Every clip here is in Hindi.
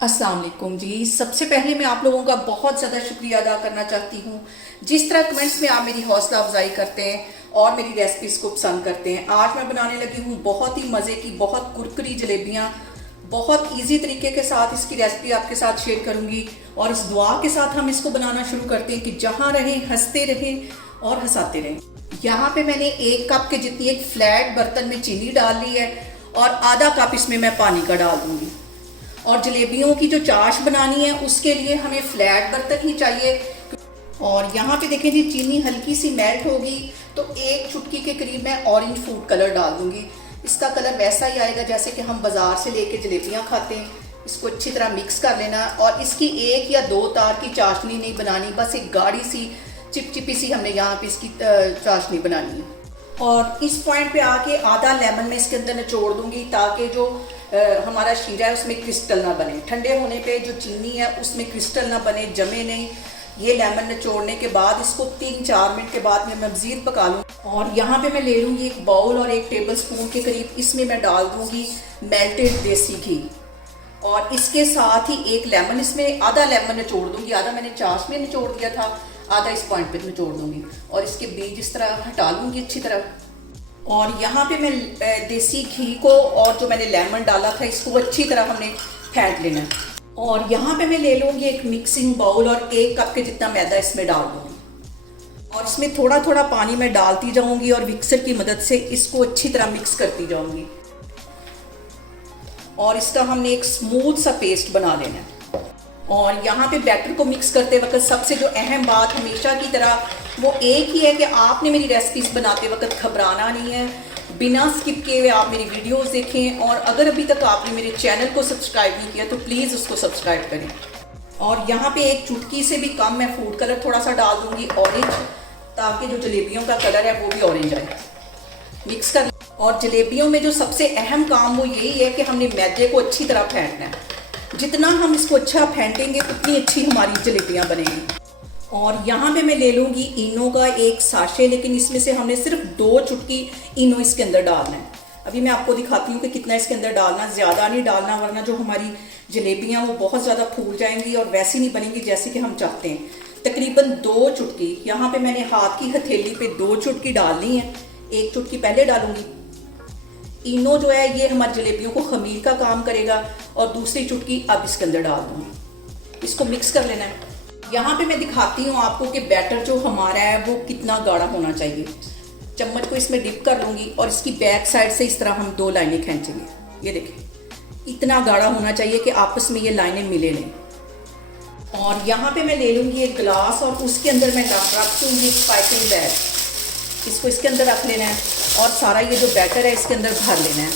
अस्सलाम वालेकुम जी। सबसे पहले मैं आप लोगों का बहुत ज़्यादा शुक्रिया अदा करना चाहती हूँ जिस तरह कमेंट्स में आप मेरी हौसला अफजाई करते हैं और मेरी रेसिपीज़ को पसंद करते हैं। आज मैं बनाने लगी हूँ बहुत ही मज़े की बहुत कुरकुरी जलेबियाँ। बहुत इजी तरीके के साथ इसकी रेसिपी आपके साथ शेयर करूँगी और इस दुआ के साथ हम इसको बनाना शुरू करते हैं कि जहाँ रहें हंसते रहें और हंसाते रहें। यहाँ पे मैंने 1 कप के जितनी एक फ्लैट बर्तन में चीनी डाल ली है और आधा कप इसमें मैं पानी का डाल दूँगी। और जलेबियों की जो चाश बनानी है उसके लिए हमें फ्लैट बर्तन ही चाहिए। और यहाँ पे देखें जी, चीनी हल्की सी मेल्ट होगी तो 1 चुटकी के करीब मैं ऑरेंज फूड कलर डाल दूँगी। इसका कलर वैसा ही आएगा जैसे कि हम बाज़ार से लेके जलेबियाँ खाते हैं। इसको अच्छी तरह मिक्स कर लेना और इसकी 1 या 2 तार की चाशनी नहीं बनानी, बस एक गाढ़ी सी चिपचिपी सी हमने यहाँ पे इसकी चाशनी बनानी है। और इस पॉइंट पे आके आधा लेमन में इसके अंदर निचोड़ दूंगी ताकि जो हमारा शीरा है उसमें क्रिस्टल ना बने। ठंडे होने पे जो चीनी है उसमें क्रिस्टल ना बने, जमे नहीं। ये लेमन निचोड़ने के बाद इसको 3-4 मिनट के बाद मैं मज़ीद पका लूँ। और यहाँ पे मैं ले लूँगी एक बाउल और 1 टेबल स्पून के करीब इसमें मैं डाल दूँगी मेल्टेड देसी घी। और इसके साथ ही 1 लेमन, इसमें आधा लेमन निचोड़ दूँगी, आधा मैंने चाश में निचोड़ दिया था, आधा इस पॉइंट पे निचोड़ दूँगी। और इसके बीज इस तरह हटा लूँगी अच्छी तरह। और यहाँ पे मैं देसी घी को और जो मैंने लेमन डाला था इसको अच्छी तरह हमने फेंट लेना है। और यहाँ पे मैं ले लूँगी एक मिक्सिंग बाउल और 1 कप के जितना मैदा इसमें डाल दूँगी। और इसमें थोड़ा थोड़ा पानी मैं डालती जाऊँगी और मिक्सर की मदद से इसको अच्छी तरह मिक्स करती जाऊँगी। और इसका हमने एक स्मूथ सा पेस्ट बना लेना है। और यहाँ पे बैटर को मिक्स करते वक्त सबसे जो अहम बात हमेशा की तरह वो एक ही है कि आपने मेरी रेसिपीज़ बनाते वक्त घबराना नहीं है। बिना स्किप किए हुए आप मेरी वीडियोस देखें। और अगर अभी तक आपने मेरे चैनल को सब्सक्राइब नहीं किया तो प्लीज़ उसको सब्सक्राइब करें। और यहाँ पे 1 चुटकी से भी कम मैं फूड कलर थोड़ा सा डाल दूँगी ऑरेंज, ताकि जो जलेबियों का कलर है वो भी ऑरेंज आए। मिक्स कर। और जलेबियों में जो सबसे अहम काम वो यही है कि हमने मैदे को अच्छी तरह फेंटना है। जितना हम इसको अच्छा फेंटेंगे उतनी अच्छी हमारी जलेबियाँ बनेंगी। और यहाँ पे मैं ले लूँगी इनो का 1 साशे, लेकिन इसमें से हमने सिर्फ 2 चुटकी इनो इसके अंदर डालना है। अभी मैं आपको दिखाती हूँ कि कितना इसके अंदर डालना, ज़्यादा नहीं डालना वरना जो हमारी जलेबियाँ वो बहुत ज़्यादा फूल जाएंगी और वैसी नहीं बनेंगी जैसे कि हम चाहते हैं। तकरीबन 2 चुटकी, यहाँ पे मैंने हाथ की हथेली पे 2 चुटकी डालनी है। 1 चुटकी पहले डालूंगी। इनो जो है ये हमारी जलेबियों को खमीर का काम करेगा और दूसरी चुटकी अब इसके अंदर डाल दूँगी। इसको मिक्स कर लेना है। यहाँ पे मैं दिखाती हूँ आपको कि बैटर जो हमारा है वो कितना गाढ़ा होना चाहिए। चम्मच को इसमें डिप कर लूँगी और इसकी बैक साइड से इस तरह हम 2 लाइनें खींचेंगे। ये देखें, इतना गाढ़ा होना चाहिए कि आपस में ये लाइनें मिले नहीं। और यहाँ पे मैं ले लूँगी एक गिलास और उसके अंदर मैं रख दूँगी एक पाइपिंग बैग। इसको इसके अंदर रख लेना है और सारा ये जो बैटर है इसके अंदर भर लेना है।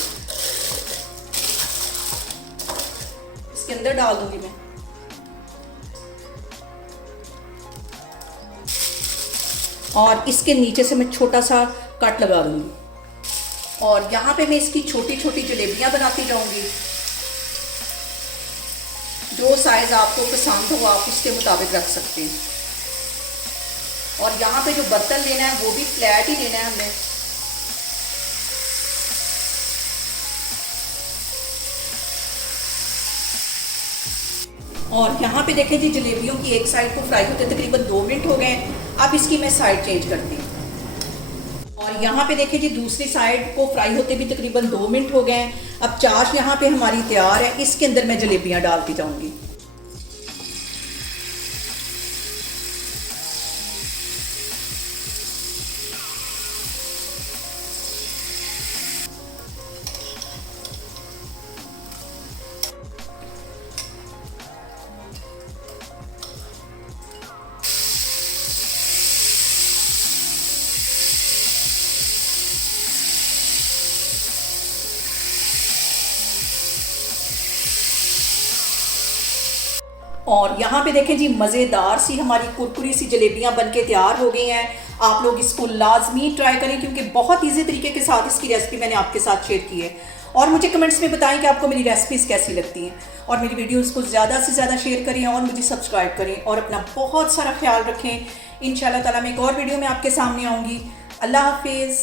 इसके अंदर डाल दूँगी मैं। और इसके नीचे से मैं छोटा सा कट लगा दूंगी। और यहाँ पे मैं इसकी छोटी छोटी जलेबियाँ बनाती जाऊंगी। जो साइज आपको पसंद हो आप इसके मुताबिक रख सकते हैं। और यहाँ पे जो बर्तन लेना है वो भी फ्लैट ही लेना है हमने। और यहाँ पे देखें जी, जलेबियों की एक साइड को फ्राई होते तकरीबन 2 मिनट हो गए। अब इसकी मैं साइड चेंज करती हूँ। और यहाँ पे देखें जी, दूसरी साइड को फ्राई होते भी तकरीबन 2 मिनट हो गए। अब चाश यहाँ पे हमारी तैयार है। इसके अंदर मैं जलेबियाँ डालती जाऊँगी। और यहाँ पे देखें जी, मज़ेदार सी हमारी कुरकुरी सी जलेबियाँ बनके तैयार हो गई हैं। आप लोग इसको लाजमी ट्राई करें क्योंकि बहुत इजी तरीके के साथ इसकी रेसिपी मैंने आपके साथ शेयर की है। और मुझे कमेंट्स में बताएं कि आपको मेरी रेसिपीज़ कैसी लगती हैं। और मेरी वीडियोज़ को ज़्यादा से ज़्यादा शेयर करें और मुझे सब्सक्राइब करें और अपना बहुत सारा ख्याल रखें। इंशाल्लाह ताला मैं एक और वीडियो में आपके सामने आऊँगी। अल्लाह हाफिज़।